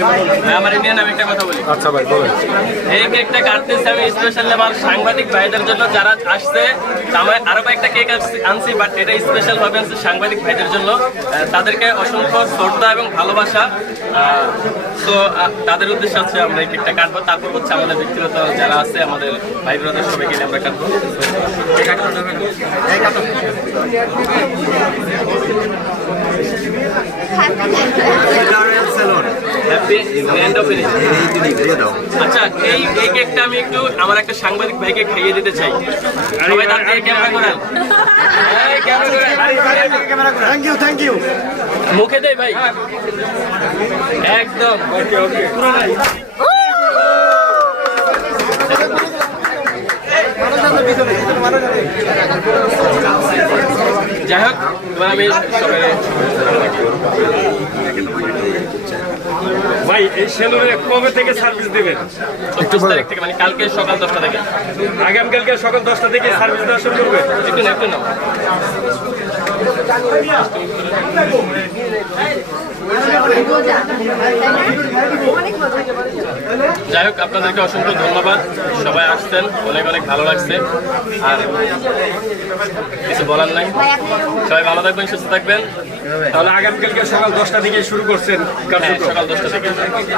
ভাই, আমার ইন্ডিয়ান আমি একটা কথা বলি। আচ্ছা ভাই বলেন। এই কেকটা কাটতেছি আমি স্পেশালি আমার সাংবাদিক ভাইদের জন্য যারা আসছে আমার আরও কয়েকটা কেক আনছি- আনছি বাট এটা স্পেশাল ভাবে আনছি সাংবাদিক ভাইদের জন্য। তাদেরকে অসংখ্য শ্রদ্ধা এবং ভালোবাসা। তো তাদের উদ্দেশ্যে হচ্ছে আমরা এই কেকটা কাটবো। তারপর হচ্ছে আমাদের ব্যক্তিগত যারা আছে আমাদের ভাই ব্রাদার সবাইকে নিয়ে আমরা কাটবো। গ্র্যান্ড ওপেনিং আচ্ছা এই এই কেকটা আমি একটু আমার একটা সাংবাদিক ভাইকে খাইয়ে দিতে চাই। সবাই তার থেকে ক্যামেরা করেন এই, ক্যামেরা করেন। থ্যাংক ইউ থ্যাংক ইউ মুখে দেই ভাই। একদম। ওকে ওকে যাই হোক আমি সবাই ভাই এই সেলুনে কবে থেকে সার্ভিস দেবেন? চব্বিশ তারিখ থেকে মানে কালকে সকাল দশটা থেকে। আগামীকালকে সকাল দশটা থেকে সার্ভিস দেওয়া শুরু করবে? একটু না একটু না। যাই হোক আপনাদেরকে অসংখ্য ধন্যবাদ। সবাই আসছেন অনেক অনেক ভালো লাগছে। আর কিছু বলার নাই। সবাই ভালো থাকবেন সুস্থ থাকবেন। তাহলে আগামীকালকে সকাল দশটা থেকে শুরু করছেন হ্যাঁ সকাল দশটা থেকে। Okay.